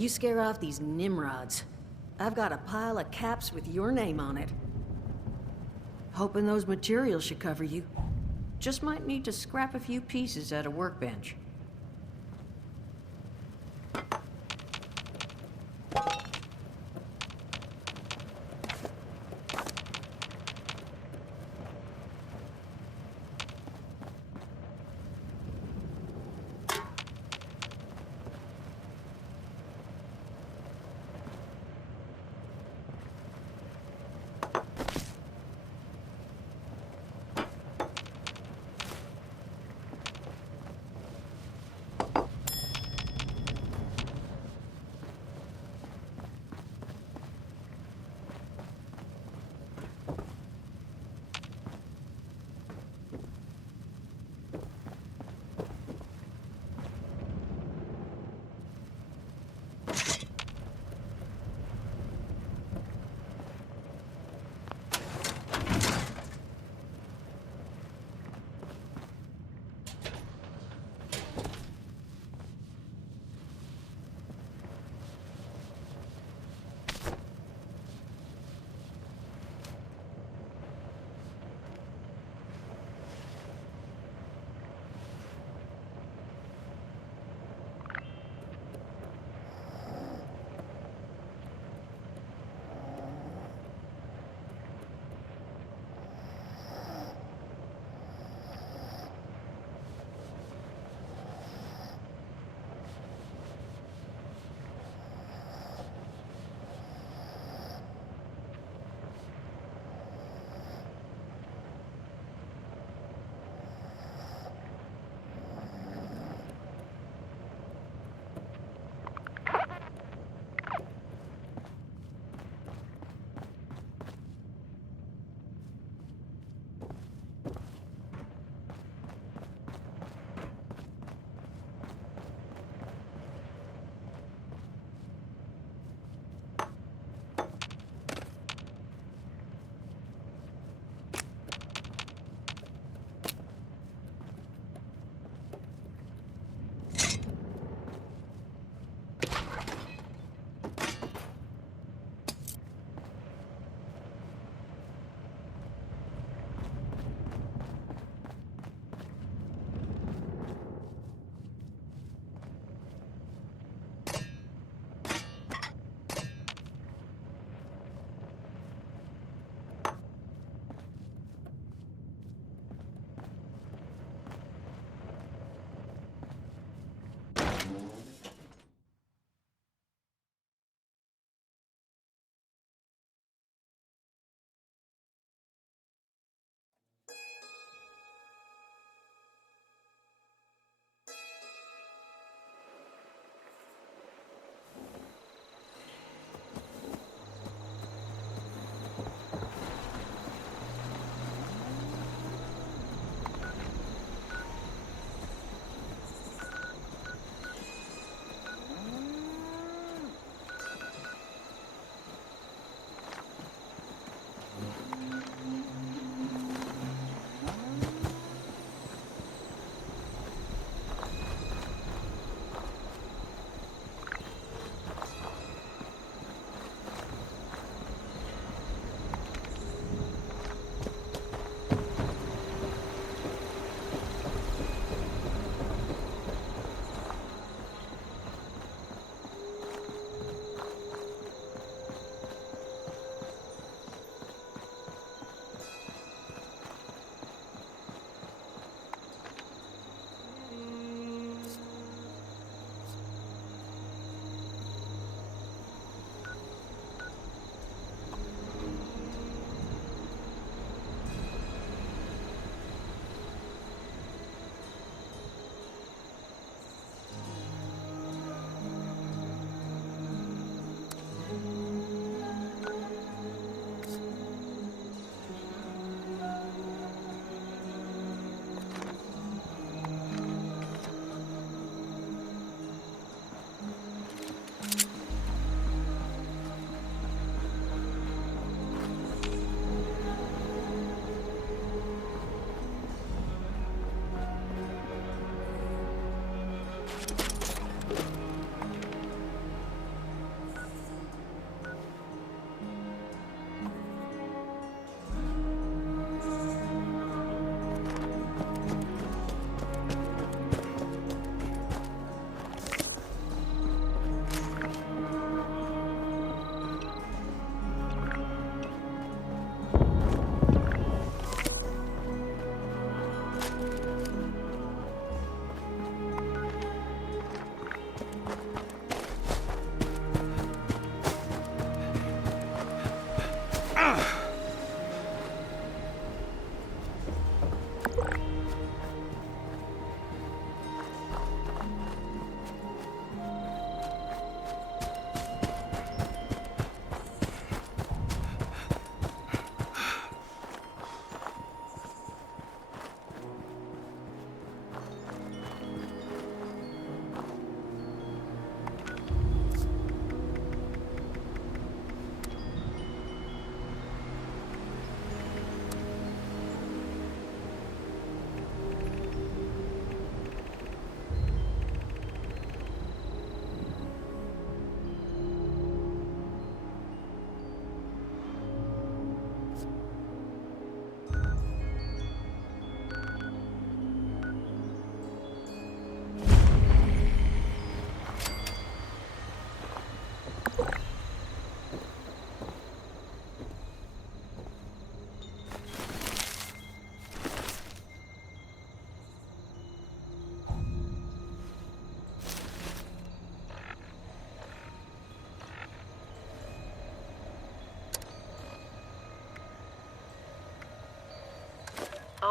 You scare off these Nimrods. I've got a pile of caps with your name on it. Hoping those materials should cover you. Just might need to scrap a few pieces at a workbench.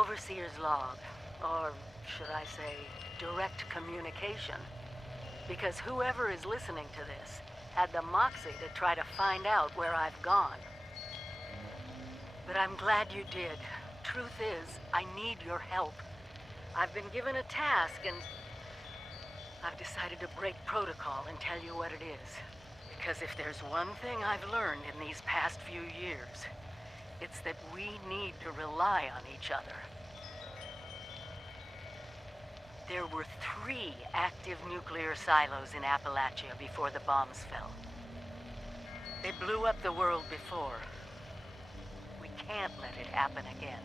Overseer's log, or should I say, direct communication. Because whoever is listening to this had the moxie to try to find out where I've gone. But I'm glad you did. Truth is, I need your help. I've been given a task and I've decided to break protocol and tell you what it is. Because if there's one thing I've learned in these past few years, it's that we need to rely on each other. There were 3 active nuclear silos in Appalachia before the bombs fell. They blew up the world before. We can't let it happen again.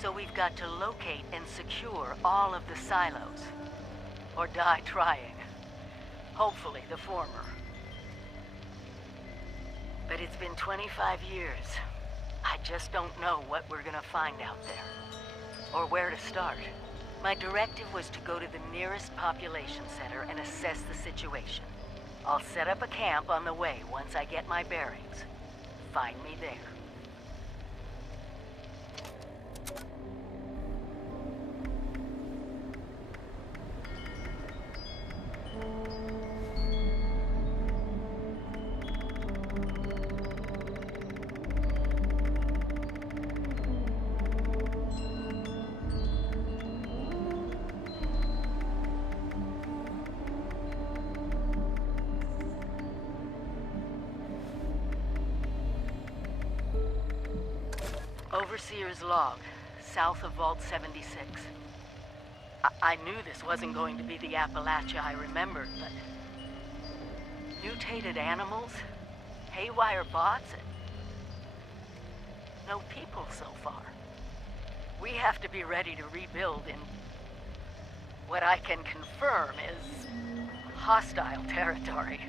So we've got to locate and secure all of the silos. Or die trying. Hopefully the former. But it's been 25 years. I just don't know what we're gonna find out there. Or where to start. My directive was to go to the nearest population center and assess the situation. I'll set up a camp on the way once I get my bearings. Find me there. Overseer's log, south of Vault 76. I knew this wasn't going to be the Appalachia I remembered, but... mutated animals? Haywire bots? No people so far. We have to be ready to rebuild in... what I can confirm is... hostile territory.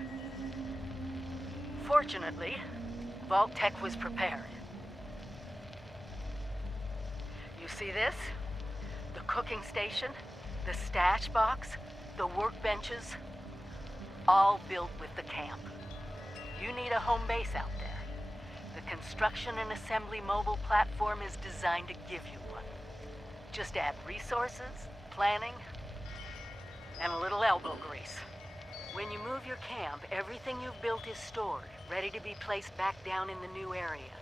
Fortunately, Vault Tech was prepared. You see this? The cooking station, the stash box, the workbenches, all built with the camp. You need a home base out there. The construction and assembly mobile platform is designed to give you one. Just add resources, planning, and a little elbow grease. When you move your camp, everything you've built is stored, ready to be placed back down in the new area.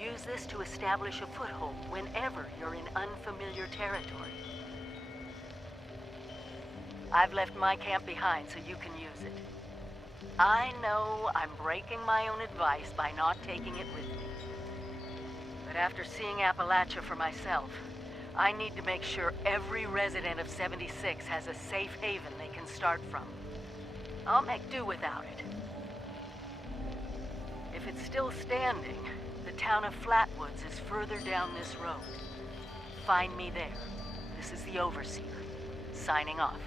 Use this to establish a foothold whenever you're in unfamiliar territory. I've left my camp behind so you can use it. I know I'm breaking my own advice by not taking it with me. But after seeing Appalachia for myself, I need to make sure every resident of 76 has a safe haven they can start from. I'll make do without it. If it's still standing, the town of Flatwoods is further down this road. Find me there. This is the Overseer, signing off.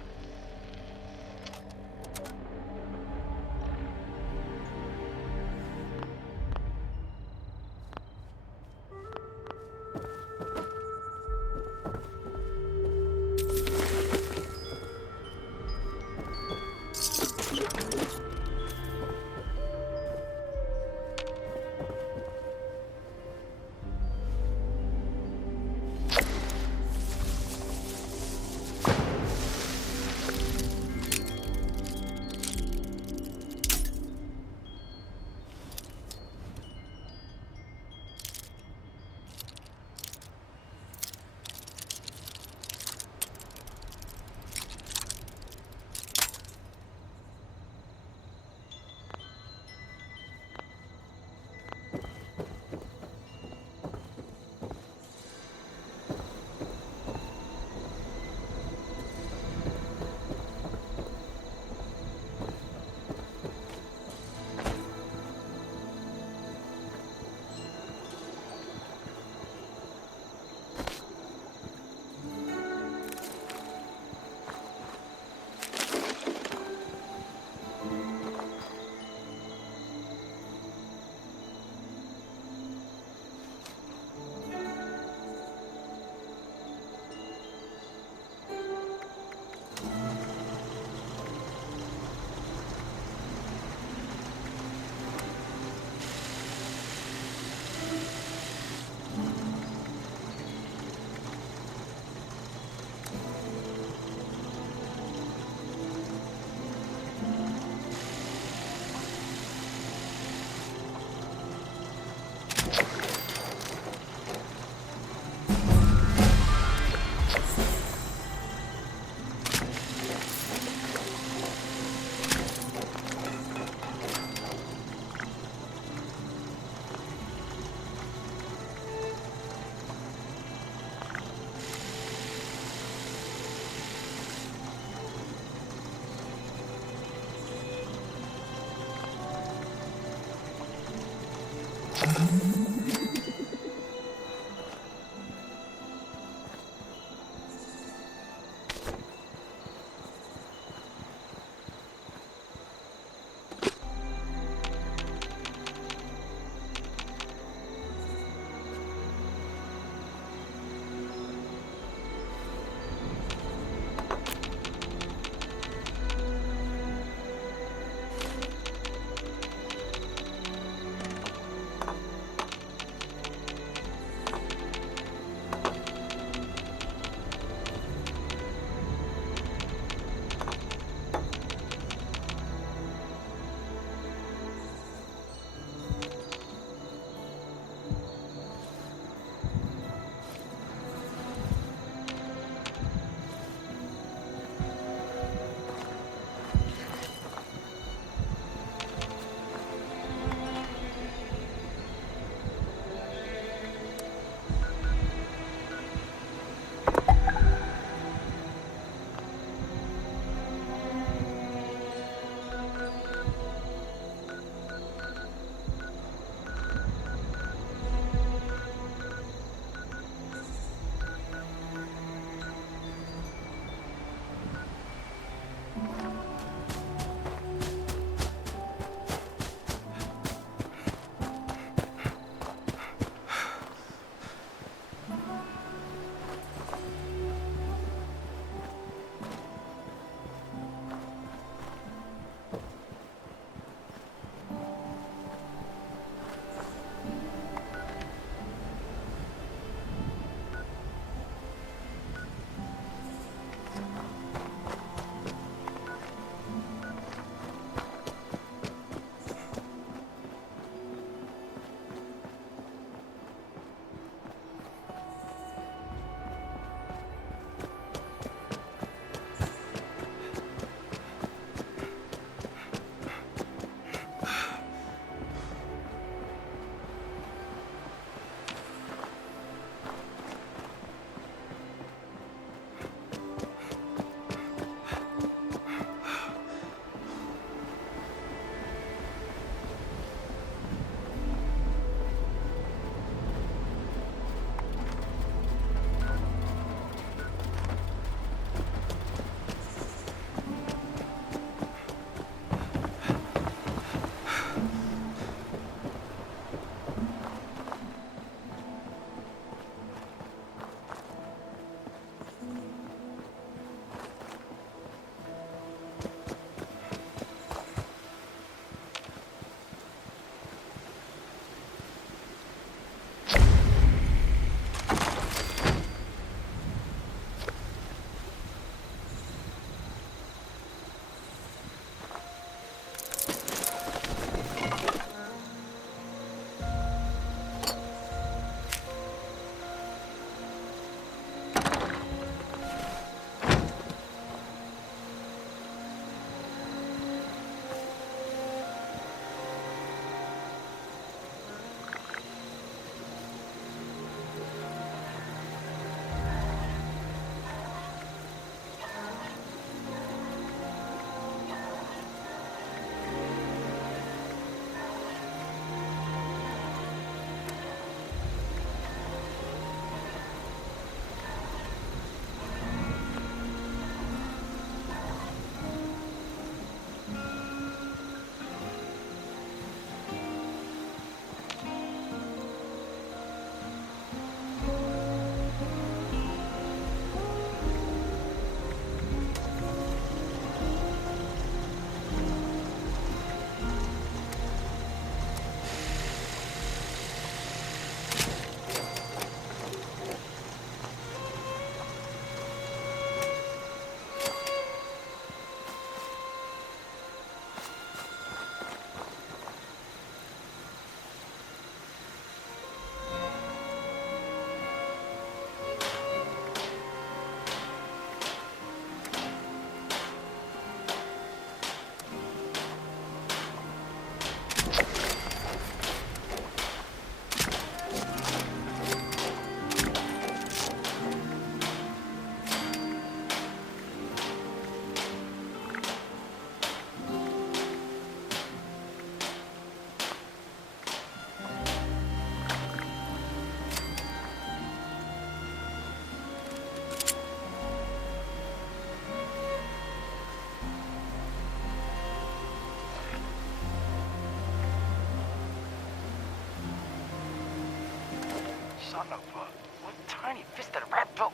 son of a... What tiny fisted rat built...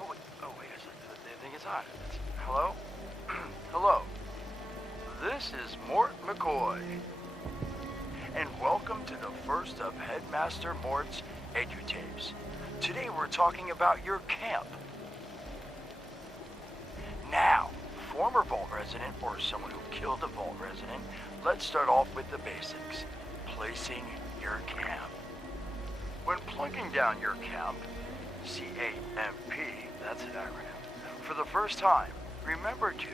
Oh, wait, I think it's on. Hello? Hello. This is Mort McCoy. And welcome to the first of Headmaster Mort's EduTapes. Today we're talking about your camp. Now, former Vault resident or someone who killed a Vault resident, let's start off with the basics. Placing your camp. When plunking down your camp, C-A-M-P, that's an acronym, for the first time, remember to...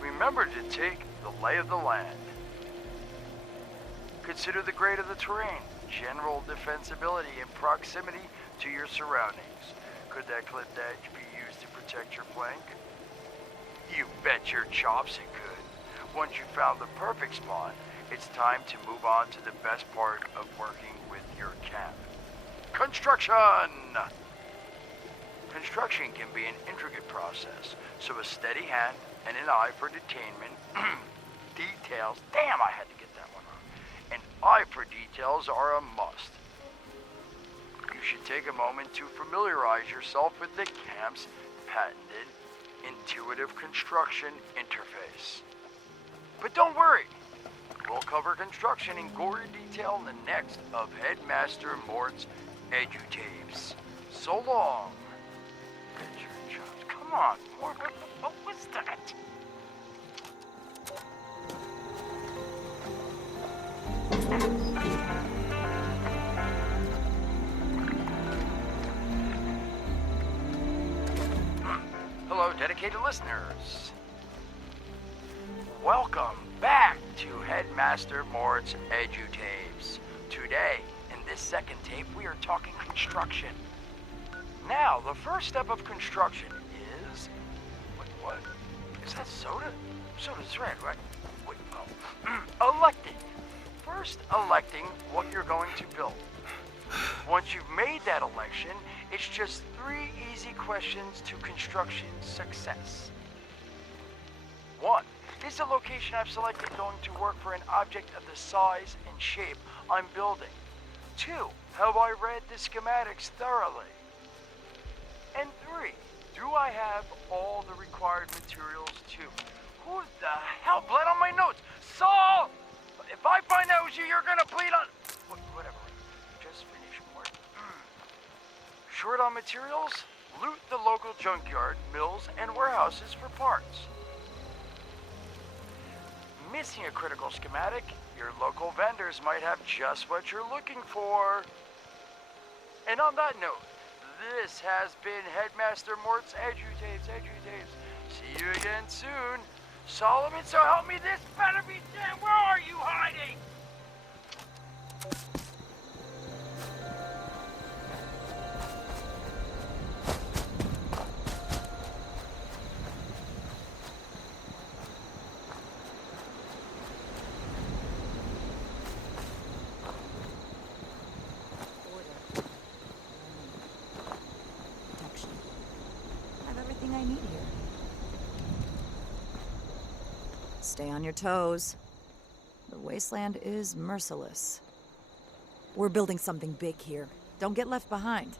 Remember to take the lay of the land. Consider the grade of the terrain, general defensibility, and proximity to your surroundings. Could that clipped edge be used to protect your flank? You bet your chops it could. Once you've found the perfect spawn, it's time to move on to the best part of working with your camp. Construction! Construction can be an intricate process, so a steady hand and an eye for detainment, details, damn, I had to get that one wrong. An eye for details are a must. You should take a moment to familiarize yourself with the camp's patented intuitive construction interface. But don't worry, we'll cover construction in gory detail in the next of Headmaster Mort's EduTapes. So long. Come on, Mort, what was that? Hello, dedicated listeners. Welcome back to Headmaster Mort's EduTapes. Today, in this second tape, we are talking construction. Now, the first step of construction is... What? Is that soda? Soda's red, right? Wait, oh. Electing. First, electing what you're going to build. Once you've made that election, it's just 3 easy questions to construction success. 1. Is the location I've selected going to work for an object of the size and shape I'm building? 2. Have I read the schematics thoroughly? And 3, do I have all the required materials too? Who the hell bled on my notes? Saul! If I find out it was you, you're gonna bleed on... Whatever. Just finish, Mort. Short on materials? Loot the local junkyard, mills, and warehouses for parts. Missing a critical schematic? Your local vendors might have just what you're looking for. And on that note, this has been Headmaster Mort's EduTapes. See you again soon. Solomon, so help me, this better be damn. Where are you hiding? I need here. Stay on your toes. The wasteland is merciless. We're building something big here. Don't get left behind.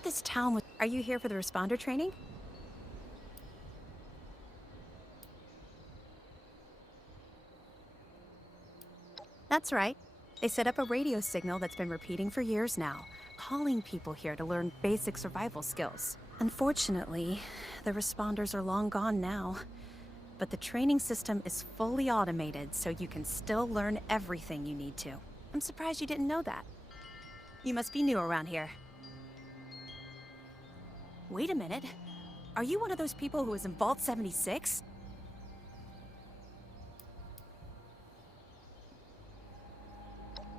thought this town was... Are you here for the responder training? That's right. They set up a radio signal that's been repeating for years now, calling people here to learn basic survival skills. Unfortunately, the responders are long gone now. But the training system is fully automated, so you can still learn everything you need to. I'm surprised you didn't know that. You must be new around here. Wait a minute. Are you one of those people who was in Vault 76?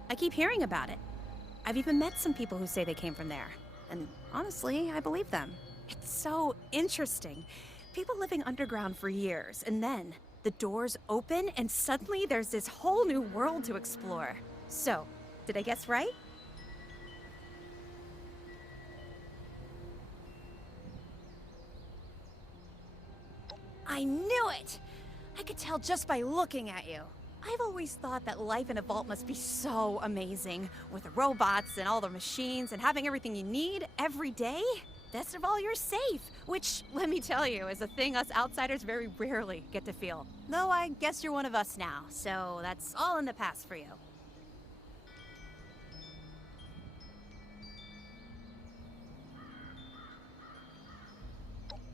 I keep hearing about it. I've even met some people who say they came from there. And honestly, I believe them. It's so interesting. People living underground for years, and then the doors open and suddenly there's this whole new world to explore. So, did I guess right? I knew it! I could tell just by looking at you. I've always thought that life in a vault must be so amazing, with the robots and all the machines and having everything you need every day. Best of all, you're safe, which, let me tell you, is a thing us outsiders very rarely get to feel. Though I guess you're one of us now, so that's all in the past for you.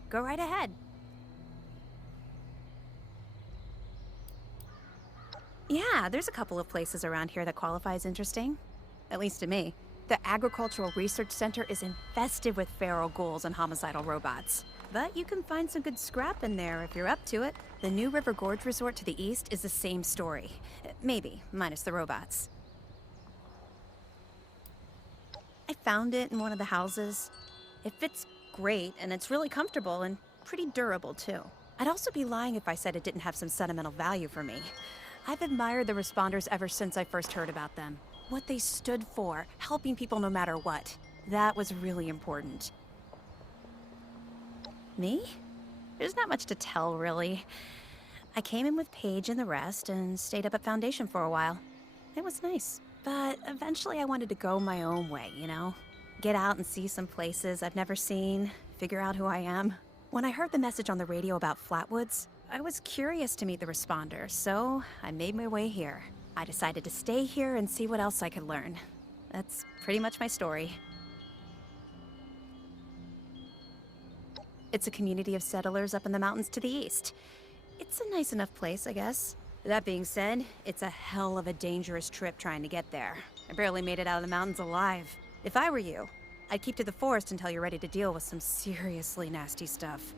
Go right ahead. Yeah, there's a couple of places around here that qualify as interesting. At least to me. The Agricultural Research Center is infested with feral ghouls and homicidal robots. But you can find some good scrap in there if you're up to it. The New River Gorge Resort to the east is the same story. Maybe, minus the robots. I found it in one of the houses. It fits great, and it's really comfortable and pretty durable, too. I'd also be lying if I said it didn't have some sentimental value for me. I've admired the responders ever since I first heard about them. What they stood for, helping people no matter what. That was really important. Me? There's not much to tell, really. I came in with Paige and the rest and stayed up at Foundation for a while. It was nice, but eventually I wanted to go my own way, you know? Get out and see some places I've never seen, figure out who I am. When I heard the message on the radio about Flatwoods, I was curious to meet the responders, so I made my way here. I decided to stay here and see what else I could learn. That's pretty much my story. It's a community of settlers up in the mountains to the east. It's a nice enough place, I guess. That being said, it's a hell of a dangerous trip trying to get there. I barely made it out of the mountains alive. If I were you, I'd keep to the forest until you're ready to deal with some seriously nasty stuff.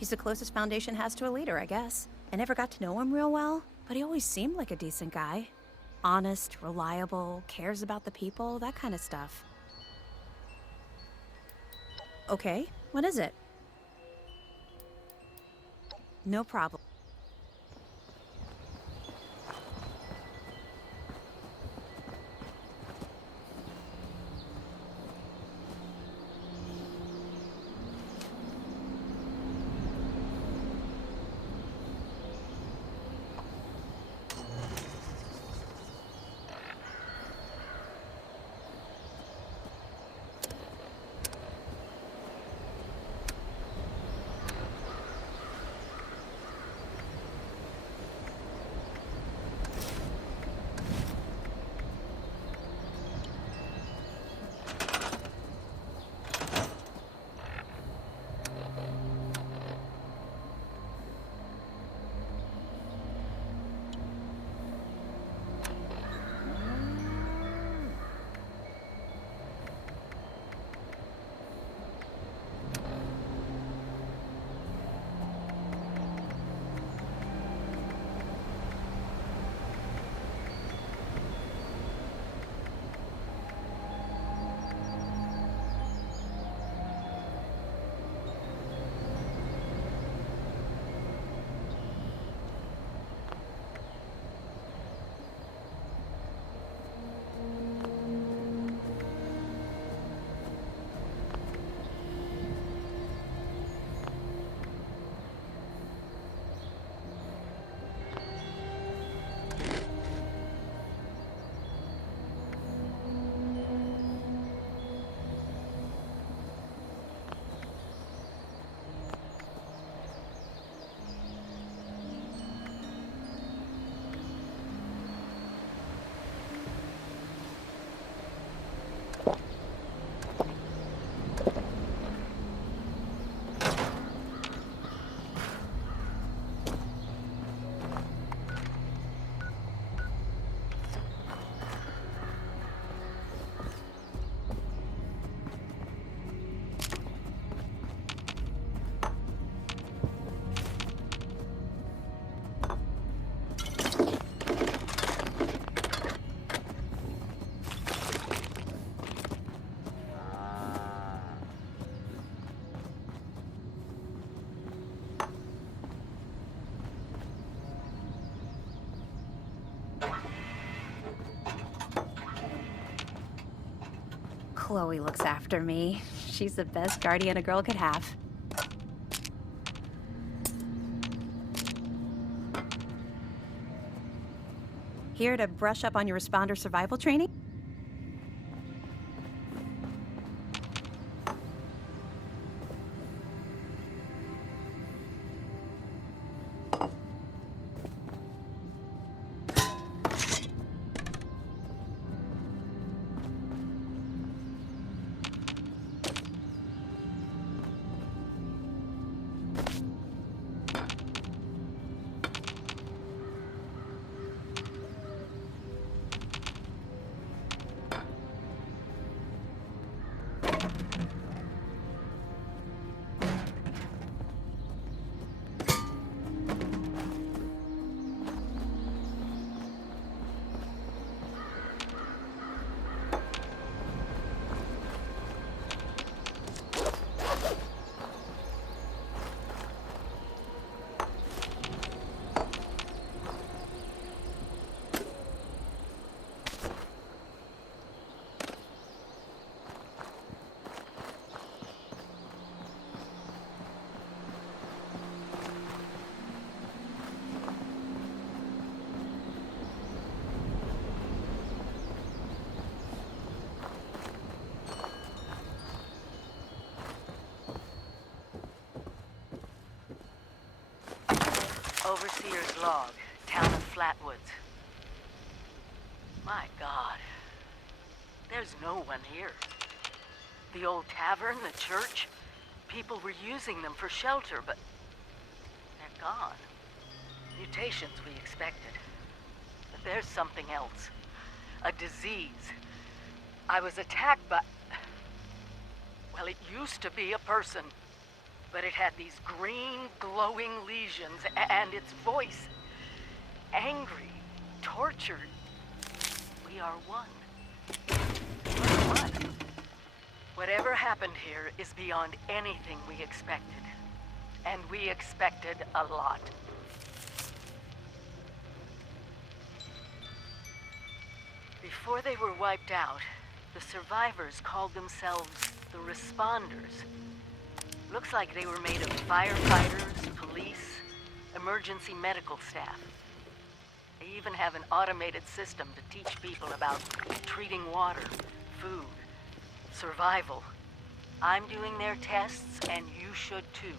He's the closest Foundation has to a leader, I guess. I never got to know him real well, but he always seemed like a decent guy. Honest, reliable, cares about the people, that kind of stuff. Okay, what is it? No problem. Chloe looks after me. She's the best guardian a girl could have. Here to brush up on your responder survival training? Overseer's log, town of Flatwoods. My God. There's no one here. The old tavern, the church, people were using them for shelter, but they're gone. Mutations we expected. But there's something else. A disease. I was attacked by... Well, it used to be a person. But it had these green, glowing lesions, and its voice. Angry, tortured. We are one. We're one. Whatever happened here is beyond anything we expected. And we expected a lot. Before they were wiped out, the survivors called themselves the Responders. Looks like they were made of firefighters, police, emergency medical staff. They even have an automated system to teach people about treating water, food, survival. I'm doing their tests, and you should too.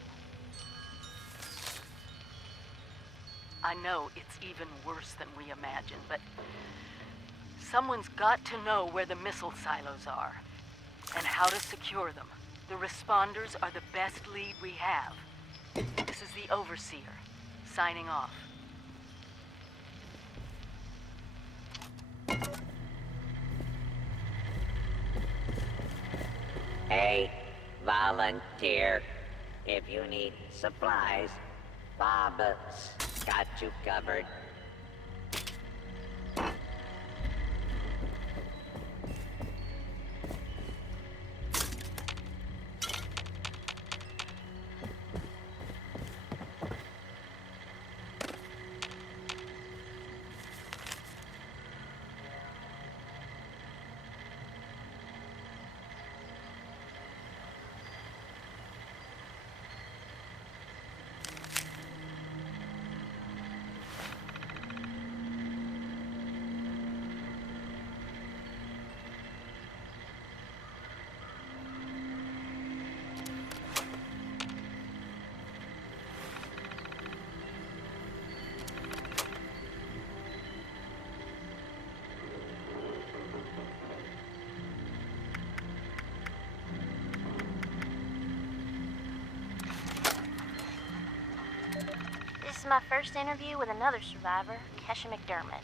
I know it's even worse than we imagined, but someone's got to know where the missile silos are and how to secure them. The Responders are the best lead we have. This is the Overseer, signing off. Hey, volunteer. If you need supplies, Bob's got you covered. This is my first interview with another survivor, Kesha McDermott.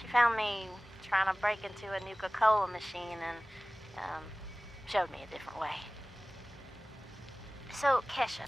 She found me trying to break into a Nuka-Cola machine and showed me a different way. So, Kesha.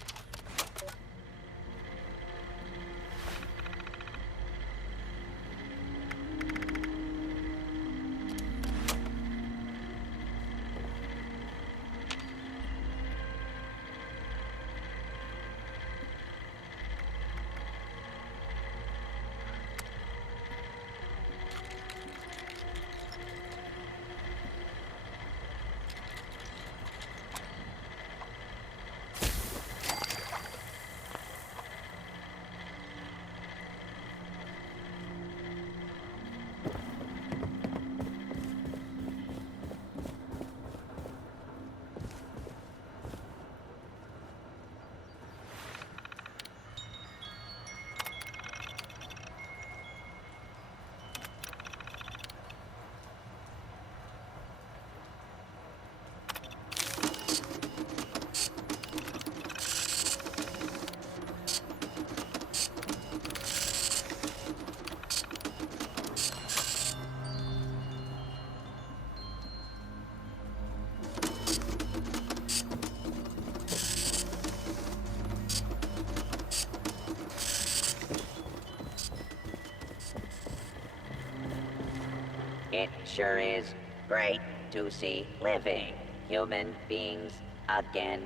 It sure is great to see living human beings again.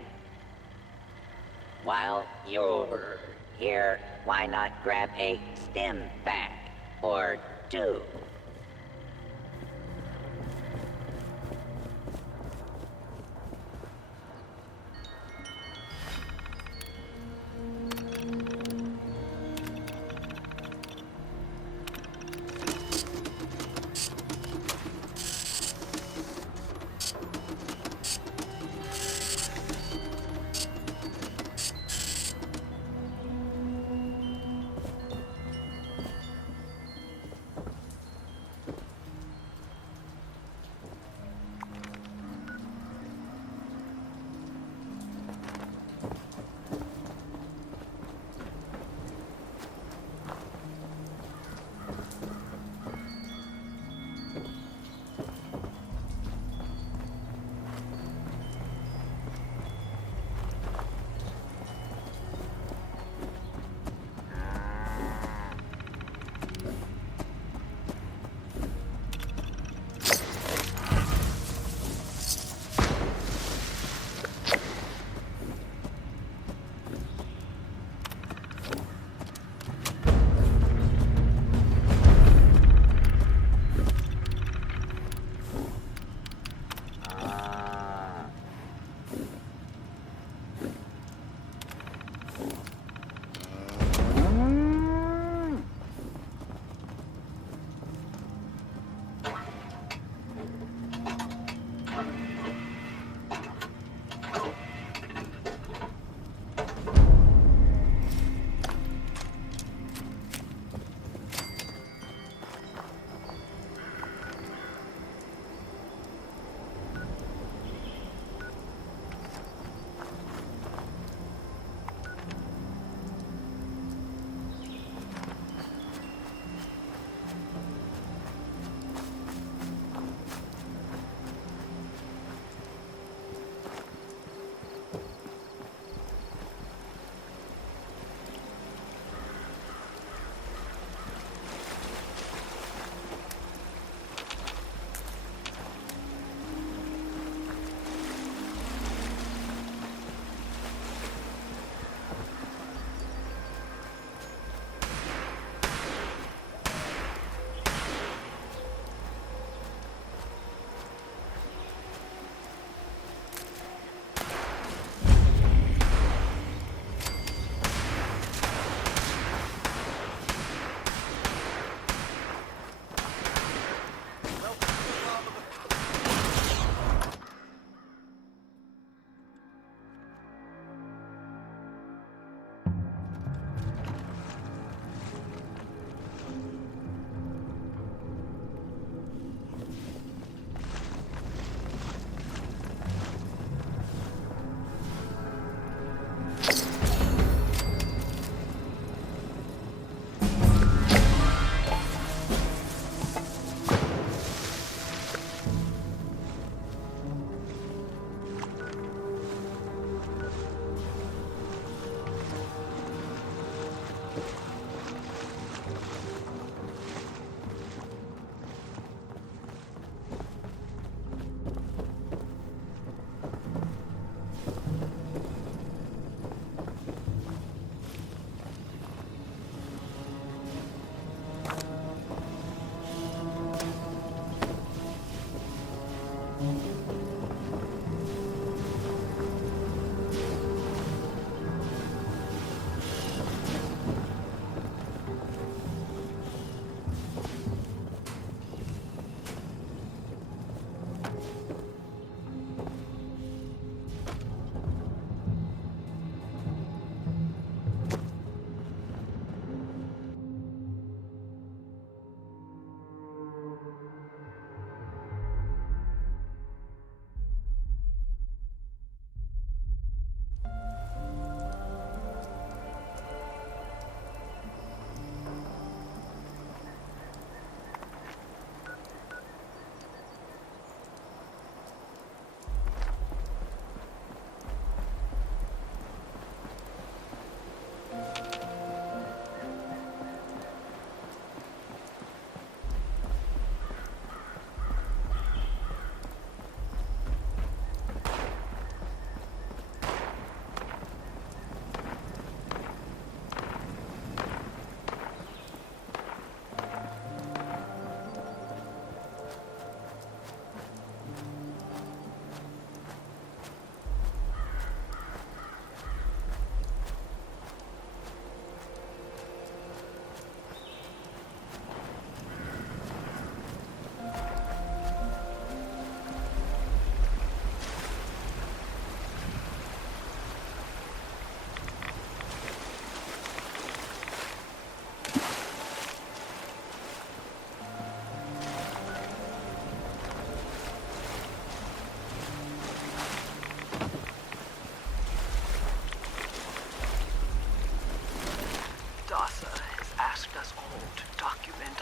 While you're here, why not grab a stim pack or two?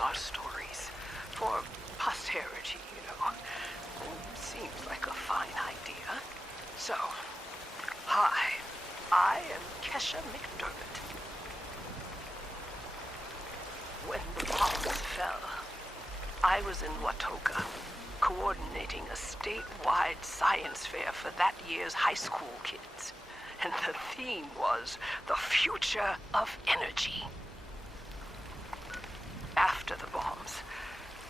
our stories for posterity, you know. Seems like a fine idea. So, hi, I am Kesha McDermott. When the bombs fell, I was in Watoka, coordinating a statewide science fair for that year's high school kids. And the theme was the future of energy. After the bombs,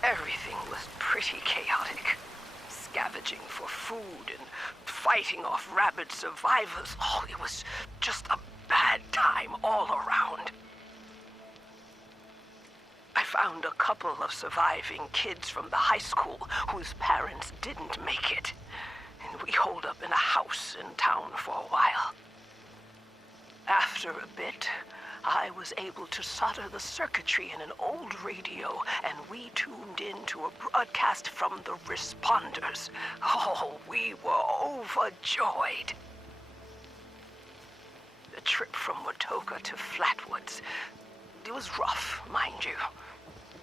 everything was pretty chaotic. Scavenging for food and fighting off rabid survivors. Oh, it was just a bad time all around. I found a couple of surviving kids from the high school whose parents didn't make it. And we holed up in a house in town for a while. After a bit, I was able to solder the circuitry in an old radio, and we tuned in to a broadcast from the responders. Oh, we were overjoyed. The trip from Watoka to Flatwoods, it was rough, mind you.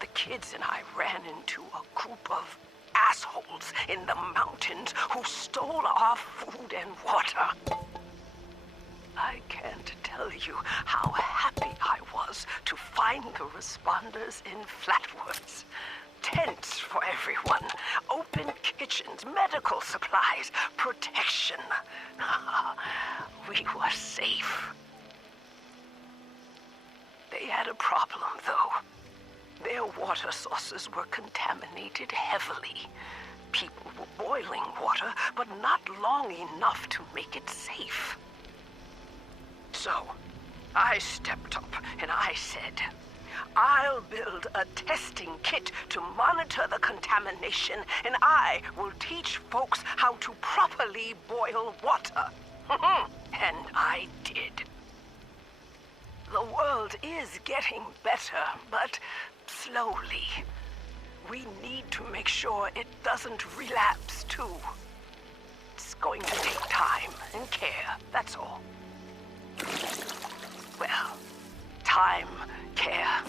The kids and I ran into a group of assholes in the mountains who stole our food and water. I can't tell you how happy I was to find the responders in Flatwoods. Tents for everyone, open kitchens, medical supplies, protection. We were safe. They had a problem, though. Their water sources were contaminated heavily. People were boiling water, but not long enough to make it safe. So, I stepped up and I said, I'll build a testing kit to monitor the contamination, and I will teach folks how to properly boil water. And I did. The world is getting better, but slowly. We need to make sure it doesn't relapse, too. It's going to take time and care, that's all. Well, time, care,